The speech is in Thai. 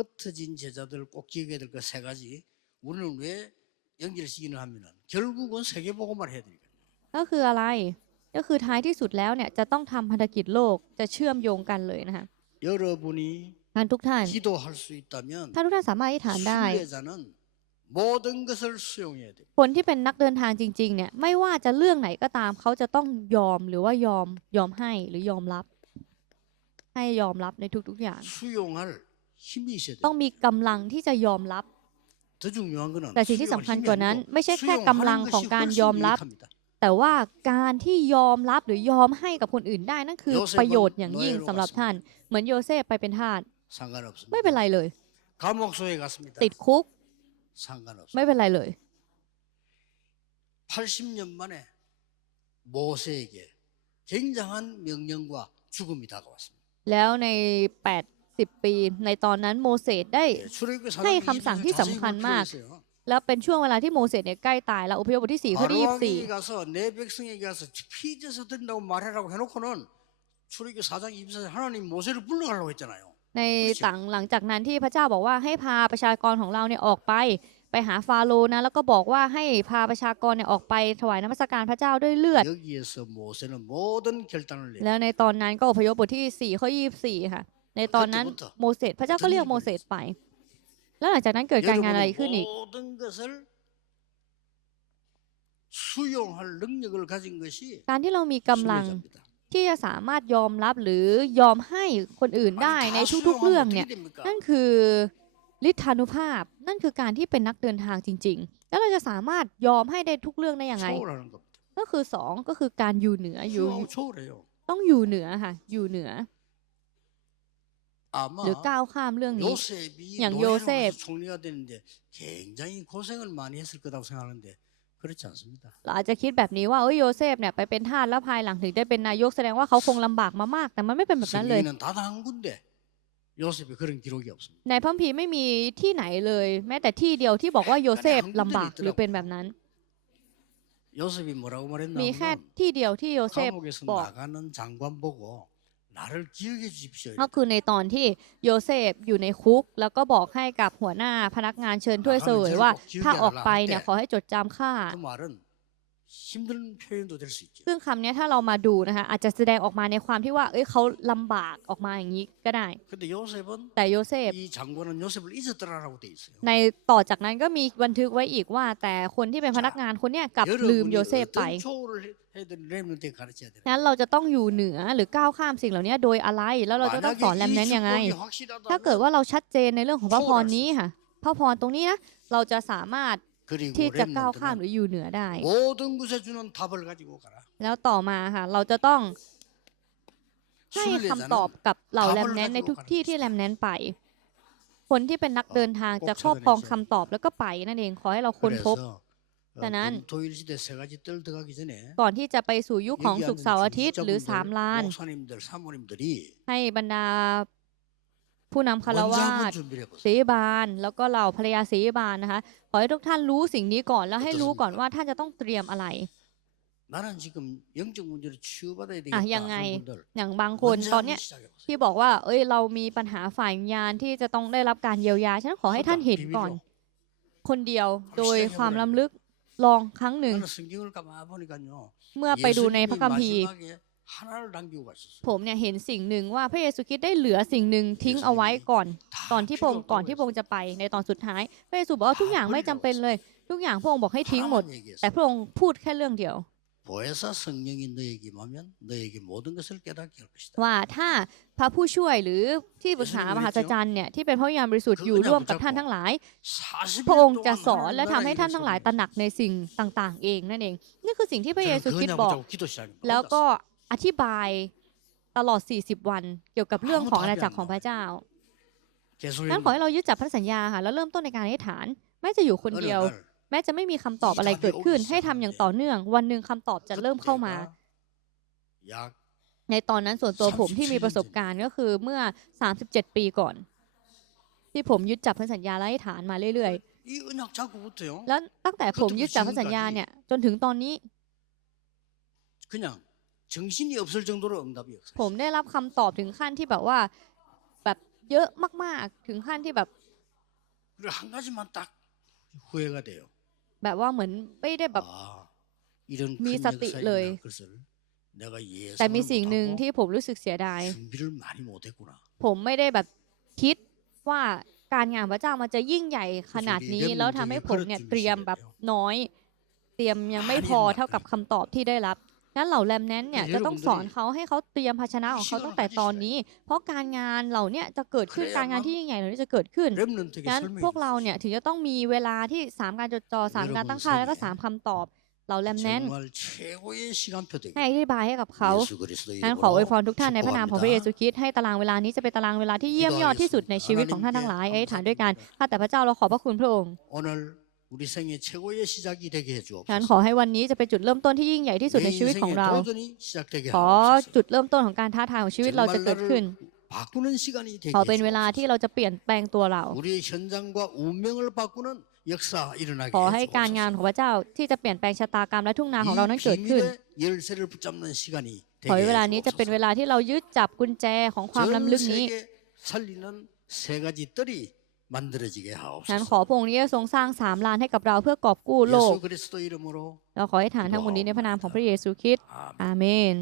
흩어진 제자들 꼭 기억해야 될 그 세 가지. 우리는 왜 연결시키는 하면은 결국은 세계보고만 해야 되니까. ก็คืออะไร ก็คือท้ายที่สุดแล้วเนี่ยจะต้องทำพันธกิจโลกจะเชื่อมโยงกันเลยนะคะ 여러분이 งั้นทุกท่าน 기도할 수 있다면 ถ้าทุกท่านสามารถอธิษฐานได้ 순례자는 모든 것을 수용해야 돼. คนที่เป็นนักเดินทางจริง ๆ เนี่ย ไม่ว่าจะเรื่องไหนก็ตาม เขาจะต้องยอมหรือว่ายอมยอมให้หรือยอมรับ ให้ยอมรับในทุก ๆ อย่าง 수용할 힘이 있어야 돼. ต้องมีกำลังที่จะยอมรับ 더 중요한 거는 แต่สิ่งที่ 수용할 สำคัญ 힘이 กว่านั้น 아니고 ไม่ใช่แค่กำลัง 수용하는 ของ 것이 การ 훨씬 ยอมรับ 유익합니다. แต่ว่าการที่ยอมรับหรือยอมให้กับคนอื่นได้นั่นคือ โยเซฟ ประโยชน์อย่างยิ่ง น้อยลง สำหรับท่าน เหมือนโยเซฟไปเป็นทาส 상관없습니다. ไม่เป็นไรเลย 감옥소에 갔습니다. ติดคุก 상관없습니다. ไม่เป็นไรเลย 80년 만에 모세에게 굉장한 명령과 죽음이 다가왔습니다. แล้วใน 70 ปี ในตอนนั้นโมเสสได้ให้คำสั่งที่สำคัญมาก แล้วเป็นช่วงเวลาที่โมเสสเนี่ยใกล้ตายแล้วอุพยพบทที่4ข้อที่4ในต่างหลังจากนั้นที่พระเจ้าบอกว่าให้พาประชากรของเราเนี่ยออกไป ไปหาฟาโรนะแล้วก็บอกว่าให้พาประชากรเนี่ยออกไปถวายน้ำมัสการพระเจ้าด้วยเลือด แล้วในตอนนั้นก็อพยพบทที่4ข้อ24ค่ะ ในตอนนั้นโมเสสพระเจ้าก็เรียกโมเสสไป แล้วหลังจากนั้นเกิดการงานอะไรขึ้นอีกการที่เรามีกำลังที่จะสามารถยอมรับหรือยอมให้คนอื่นได้ในทุกๆเรื่องเนี่ยนั่นคือฤทธานุภาพนั่นคือการที่เป็นนักเดินทางจริง ๆ แล้วเราจะสามารถยอมให้ได้ทุกเรื่องได้ยังไง ก็คือสองก็คือการอยู่เหนืออยู่ ต้องอยู่เหนือค่ะ อยู่เหนือ หรือก้าวข้ามเรื่องนี้อย่างโยเซฟซงรีก็เดแข็งใจ고생을많이했을거라고생각하는데그렇지않습니다เราอาจจะคิดแบบนี้ว่าเอ้ยโยเซฟเนี่ยไปเป็นทาสแล้วภายหลังถึงได้เป็นนายกแสดงว่าเขาคงลำบากมามาก แต่มันไม่เป็นแบบนั้นเลยนาังุเโยเซฟไม่เคยเรียนกิโลกิในพระพีไม่มีที่ไหนเลย แม้แต่ที่เดียวที่บอกว่าโยเซฟลำบากหรือเป็นแบบนั้นโยเซฟมีแค่ที่เดียวที่โยเซฟบอก ก็คือในตอนที่โยเซฟอยู่ในคุก แล้วก็บอกให้กับหัวหน้าพนักงานเชิญถ้วยเสวยว่า ถ้าออกไปเนี่ยขอให้จดจำข้า 힘든 표현도 될 수 있죠. ซึ่งคำเนี้ยถ้าเรามาดูนะคะอาจจะแสดงออกมาในความที่ว่า เอ้ยเขาลำบากออกมาอย่างนี้ก็ได้ 근데 요셉은 แต่โยเซฟ 이 장관은 요셉을 잊었더라라고 돼 있어요. ในต่อจากนั้นก็มีบันทึกไว้อีกว่า แต่คนที่เป็นพนักงานคนเนี้ยกลับลืม 여러분이 โยเซฟไป 어떤 초월을 해야 되는 렘넌트에 가르쳐야 돼요. งั้นเราจะต้องอยู่เหนือหรือก้าวข้ามสิ่งเหล่านี้โดยอะไร แล้วเราจะต้องสอนแรมแนนยังไง ถ้าเกิดว่าเราชัดเจนในเรื่องของพระพรนี้ค่ะ พระพรตรงนี้นะ เราจะสามารถ 그리고 ที่จะก้าวข้ามหรืออยู่เหนือได้ แล้วต่อมาค่ะ เราจะต้องให้คำตอบกับเหล่าแรมแนนในทุกที่ที่แรมแนนไป คนที่เป็นนักเดินทางจะครอบครองคำตอบแล้วก็ไปนั่นเองขอให้เราค้นพบดังนั้นก่อนที่จะไปสู่ยุคของสุขเสาร์อาทิตย์หรือสามลานให้บรรดา ผู้นำคารวาสเสบาน แล้วก็เหล่าภรรยาเสบานนะคะขอให้ทุกท่านรู้สิ่งนี้ก่อนแล้วให้รู้ก่อนว่าท่านจะต้องเตรียมอะไรอะยังไงอย่างบางคนตอนเนี้ยที่บอกว่า เอ้ยเรามีปัญหาฝ่ายงานที่จะต้องได้รับการเยียวยา ฉันขอให้ท่านเห็นก่อน คนเดียวโดยความล้ำลึกลองครั้งหนึ่ง เมื่อไปดูในพระคัมภีร์ ผมเนี่ยเห็นสิ่งหนึ่งว่าพระเยซูคริสต์ได้เหลือสิ่งหนึ่งทิ้งเอาไว้ก่อน ตอนที่พงก่อนที่พงจะไปในตอนสุดท้าย พระเยซูบอกว่าทุกอย่างไม่จำเป็นเลย ทุกอย่างพระองค์บอกให้ทิ้งหมด แต่พระองค์พูดแค่เรื่องเดียวว่าถ้าพระผู้ช่วยหรือที่ปรึกษามหาจารย์เนี่ยที่เป็นพระยามบริสุทธิ์อยู่ร่วมกับท่านทั้งหลาย พระองค์จะสอนและทำให้ท่านทั้งหลายตระหนักในสิ่งต่าง ๆ เองนั่นเองนี่คือสิ่งที่พระเยซูคริสต์บอก แล้วก็ อธิบายตลอด 40 วัน เกี่ยวกับเรื่องของอาณาจักรของพระเจ้านั้นขอให้เรายึดจับพระสัญญาค่ะแล้วเริ่มต้นในการให้ฐาน แม้จะอยู่คนเดียว แม้จะไม่มีคำตอบอะไรเกิดขึ้น ให้ทำอย่างต่อเนื่อง วันหนึ่งคำตอบจะเริ่มเข้ามา ในตอนนั้นส่วนตัวผมที่มีประสบการณ์ก็คือเมื่อ 37 ปีก่อน ที่ผมยึดจับพันสัญญาและให้ฐานมาเรื่อยๆแล้วตั้งแต่ผมยึดจับพันสัญญาเนี่ยจนถึงตอนนี้ 정신이 없을 정도로 응답이 없어요. ผมได้รับคำตอบถึงขั้นที่แบบว่า แบบ เยอะมากๆ ถึงขั้นที่แบบ 그리고 한 가지만 딱 후회가 돼요. แบบว่าเหมือนไม่ได้แบบ 아, 이런 큰 미 역사에 사띠 러이. 있는 것을 내가 แต่มี 예상을 สิ่งหนึ่ง 못하고 ที่ผมรู้สึกเสียดาย 준비를 많이 못했구나. ผมไม่ได้แบบคิดว่าการงานพระเจ้ามันจะยิ่งใหญ่ขนาดนี้ คือ แล้วทำให้ผมเนี่ยเตรียมแบบน้อย เตรียมยังไม่พอเท่ากับคำตอบที่ได้รับ งั้นเหล่าแรมแนนเนี่ยจะต้องสอนเขาให้เขาเตรียมภาชนะของเขาตั้งแต่ตอนนี้ เพราะการงานเหล่านี้จะเกิดขึ้นการงานที่ยิ่งใหญ่เหล่านี้จะเกิดขึ้นงั้นพวกเราเนี่ยถึงจะต้องมีเวลาที่สามการจดจ่อสามการตั้งค่าแล้วก็สามคำตอบเหล่าแรมแนนให้อธิบายให้กับเขานั้นขออวยพรทุกท่านในพระนามของพระเยซูคริสต์ให้ตารางเวลานี้จะเป็นตารางเวลาที่เยี่ยมยอดที่สุดในชีวิตของท่านทั้งหลายไอ้ฐานด้วยกันข้าแต่พระเจ้าเราขอบพระคุณพระองค์ 우리 생애 최고의 시작이 되게 해 주옵소 서. นขอให้วันนี้จะเป็นจุดเริ่มต้นที่ยิ่งใหญ่ที่สุดในชีวิตของเราขอ.จุดเริ่มต้นของการท้าทายของชีวิตเราจะเกิดขึ้นขอเป็นเวลาที่.เราจะเปลี่ยนแปลงตัวเราขอให้การงานของพระเจ้าที่จะเปลี่ยนแปลงชะตากรรมและทุ่งนาของเรานั้นเกิดขึ้นขอให้เวลานี้จะเป็นเว.ลาที่เรายึดจับกุญแจของความลำลึกนี้ ฉันขอพระองค์นี้ทรงสร้างสามลานให้กับเราเพื่อกอบกู้โลก เราขอให้ฐานทั้งหมดนี้ในพระนามของพระเยซูคริสต์อาเมน